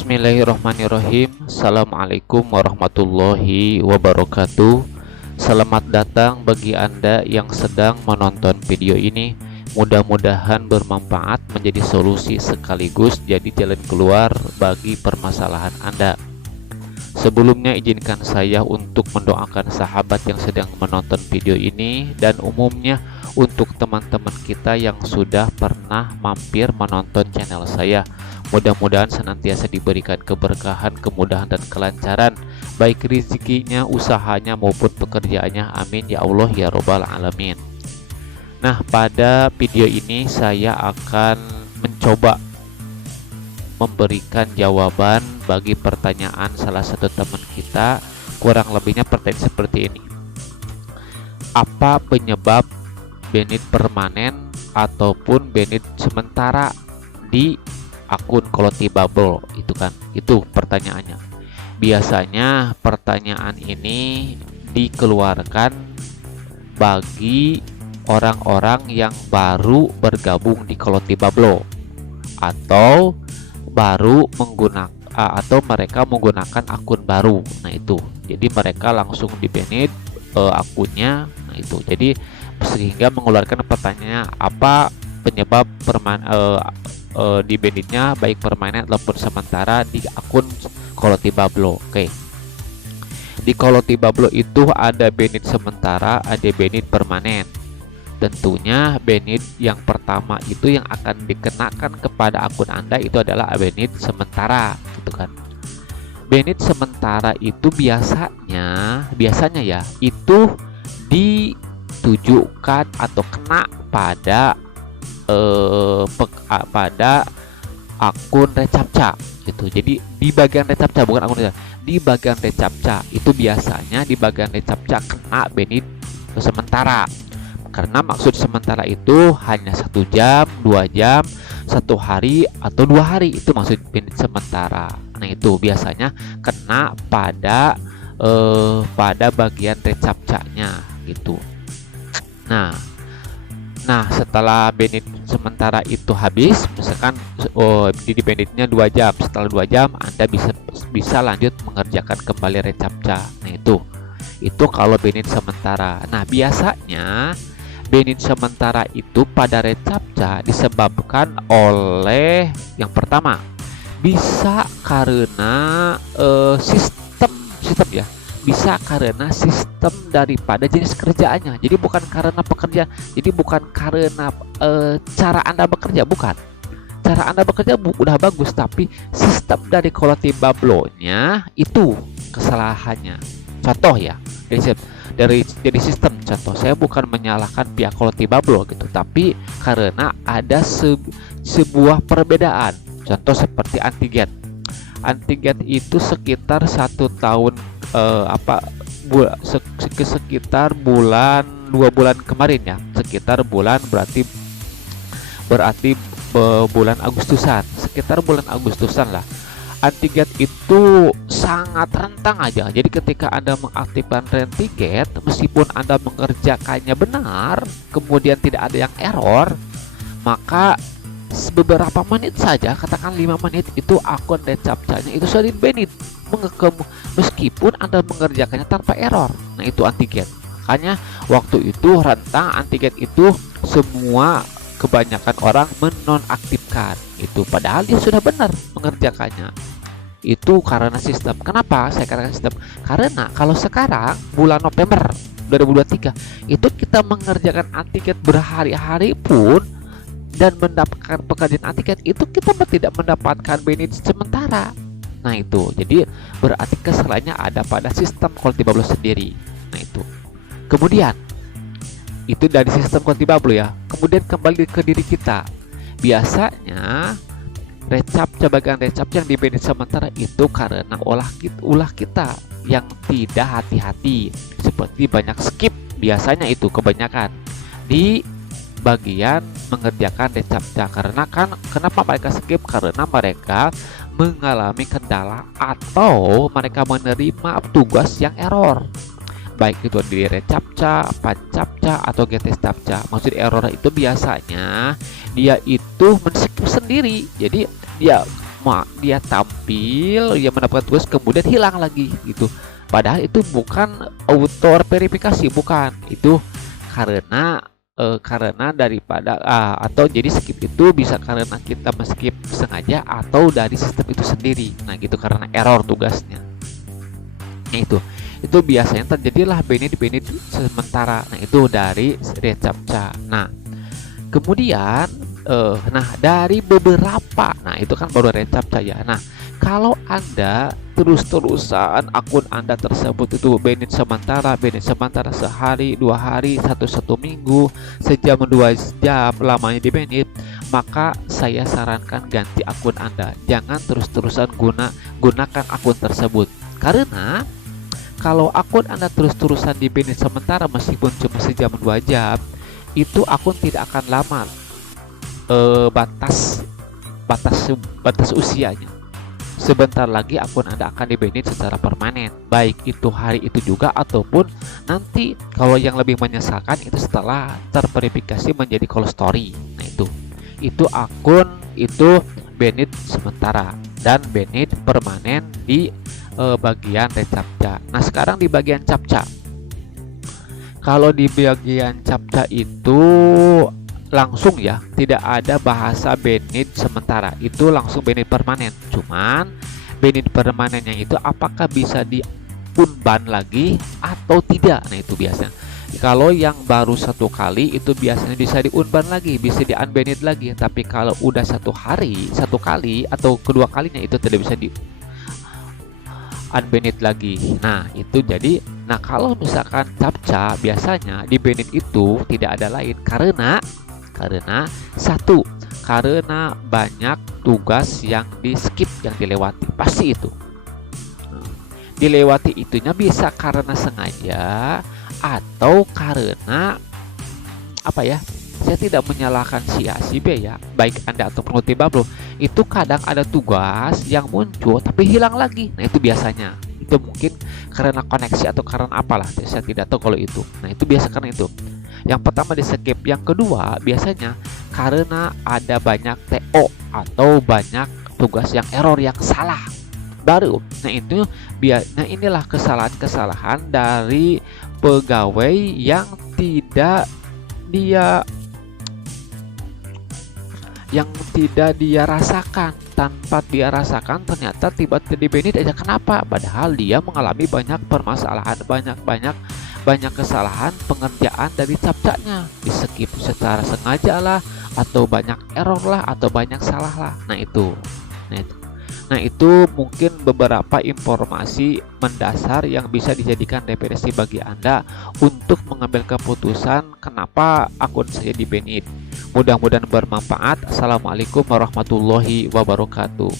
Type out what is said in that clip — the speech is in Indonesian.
Bismillahirrahmanirrahim. Assalamualaikum warahmatullahi wabarakatuh. Selamat datang bagi Anda yang sedang menonton video ini. Mudah-mudahan bermanfaat, menjadi solusi sekaligus jadi jalan keluar bagi permasalahan Anda. Sebelumnya izinkan saya untuk mendoakan sahabat yang sedang menonton video ini, dan umumnya untuk teman-teman kita yang sudah pernah mampir menonton channel saya. Mudah-mudahan senantiasa diberikan keberkahan, kemudahan, dan kelancaran, baik rezekinya, usahanya, maupun pekerjaannya. Amin ya Allah ya Robbal Alamin. Nah, pada video ini saya akan mencoba memberikan jawaban bagi pertanyaan salah satu teman kita. Kurang lebihnya pertanyaan seperti ini: apa penyebab benit permanen ataupun benit sementara di akun Koloti Bubble? Itu pertanyaannya. Biasanya pertanyaan ini dikeluarkan bagi orang-orang yang baru bergabung di Koloti Bubble atau baru menggunakan atau mereka menggunakan akun baru. Nah itu, jadi mereka langsung di banned akunnya. Nah itu, jadi sehingga mengeluarkan pertanyaan apa penyebab di banditnya baik permanen ataupun sementara di akun Koloti Bubble. Oke. Di Koloti Bubble itu ada bandit sementara, ada bandit permanen. Tentunya bandit yang pertama itu yang akan dikenakan kepada akun Anda itu adalah bandit sementara, gitu kan. Bandit sementara itu biasanya ya itu ditujukan atau kena pada pada akun Recaptcha gitu. Jadi di bagian Recaptcha, bukan akun Recaptcha, di bagian Recaptcha itu biasanya di bagian Recaptcha kena benit sementara, karena maksud sementara itu hanya 1 jam, 2 jam, 1 hari atau 2 hari, itu maksud benit sementara. Nah itu biasanya kena pada bagian Recaptcha-nya gitu. Nah, setelah bandit sementara itu habis, misalkan di banditnya 2 jam, setelah 2 jam Anda bisa lanjut mengerjakan kembali Recaptcha. Nah itu kalau bandit sementara. Nah, biasanya bandit sementara itu pada Recaptcha disebabkan oleh yang pertama, bisa karena sistem ya. Bisa karena sistem daripada jenis kerjaannya. Jadi bukan karena pekerja. Jadi bukan karena cara Anda bekerja, bukan. Cara Anda bekerja udah bagus, tapi sistem dari Koloti Bubble-nya itu kesalahannya. Contoh ya, dari sistem. Contoh, saya bukan menyalahkan pihak Koloti Bubble gitu, tapi karena ada sebuah perbedaan. Contoh seperti antigen. Antigen itu sekitar 1 tahun sekitar 2 bulan kemarin ya, sekitar bulan berarti bulan Agustusan, sekitar bulan Agustusan lah. Antigen itu sangat rentang aja. Jadi ketika Anda mengaktifkan antigen, meskipun Anda mengerjakannya benar, kemudian tidak ada yang error, maka beberapa menit saja, katakan 5 menit, itu akun Recaptcha-nya itu sudah di-banned meskipun Anda mengerjakannya tanpa error. Nah itu antigen. Makanya waktu itu rentang antigen itu semua kebanyakan orang menonaktifkan itu, padahal dia sudah benar mengerjakannya. Itu karena sistem. Kenapa saya katakan sistem? Karena kalau sekarang bulan November 2023 itu kita mengerjakan antigen berhari-hari pun dan mendapatkan pekerjaan antigen itu, kita tidak mendapatkan benefit sementara. Nah itu, jadi berarti kesalahannya ada pada sistem Koloti Bubble sendiri. Nah itu. Kemudian itu dari sistem Koloti Bubble ya. Kemudian kembali ke diri kita. Biasanya Recaptcha, bagian Recaptcha yang di banned sementara itu karena ulah kita yang tidak hati-hati, seperti banyak skip. Biasanya itu kebanyakan di bagian mengerjakan Recaptcha. Kenapa mereka skip? Karena mereka mengalami kendala atau mereka menerima tugas yang error, baik itu di Recaptcha, Pancaptcha, atau Getestaptcha. Maksud error itu biasanya dia itu men-skip sendiri. Jadi dia dia tampil, dia mendapatkan tugas kemudian hilang lagi gitu. Padahal itu bukan auto verifikasi, bukan. Itu karena daripada atau jadi skip itu bisa karena kita skip sengaja atau dari sistem itu sendiri. Nah gitu, karena error tugasnya. Nah itu biasanya terjadilah benit sementara. Nah itu dari reCAPTCHA. Nah kemudian dari beberapa, nah itu kan baru reCAPTCHA ya. Nah kalau Anda terus-terusan akun Anda tersebut itu benit sementara sehari, 2 hari, satu minggu, sejam, 2 jam lamanya di benit, maka saya sarankan ganti akun Anda. Jangan terus-terusan gunakan akun tersebut, karena kalau akun Anda terus-terusan di benit sementara meskipun cuma sejam 2 jam, itu akun tidak akan lama batas usianya. Sebentar lagi akun Anda akan di-banned secara permanen, baik itu hari itu juga ataupun nanti kalau yang lebih menyesalkan itu setelah terverifikasi menjadi call story. Nah itu akun itu banned sementara dan banned permanen di bagian reCAPTCHA. Nah sekarang di bagian CAPTCHA, kalau di bagian CAPTCHA itu langsung ya, tidak ada bahasa banned sementara, itu langsung banned permanen. Cuman banned permanennya itu apakah bisa di unban lagi atau tidak, nah itu biasanya kalau yang baru 1 kali itu biasanya bisa di unban lagi, bisa di unbanned lagi. Tapi kalau udah 1 kali atau kedua kalinya itu tidak bisa di unbanned lagi. Nah itu jadi, nah kalau misalkan CAPTCHA biasanya di banned itu tidak ada lain karena satu, karena banyak tugas yang di skip, yang dilewati, pasti itu dilewati. Itunya bisa karena sengaja atau karena apa ya, saya tidak menyalahkan si A si B ya, baik Anda atau penguti bubble. Itu kadang ada tugas yang muncul tapi hilang lagi. Nah itu biasanya itu mungkin karena koneksi atau karena apalah, saya tidak tahu kalau itu. Nah itu biasa karena itu. Yang pertama di skip, yang kedua biasanya karena ada banyak TO atau banyak tugas yang error, yang salah baru. Nah inilah kesalahan dari pegawai yang tidak dia rasakan. Tanpa dia rasakan ternyata tiba-tiba di banned aja. Kenapa? Padahal dia mengalami banyak permasalahan, banyak kesalahan pengerjaan dari CAPTCHA-nya, di skip secara sengaja lah, atau banyak error lah, atau banyak salah lah. Nah itu mungkin beberapa informasi mendasar yang bisa dijadikan referensi bagi Anda untuk mengambil keputusan kenapa akun saya di banned. Mudah-mudahan bermanfaat. Assalamualaikum warahmatullahi wabarakatuh.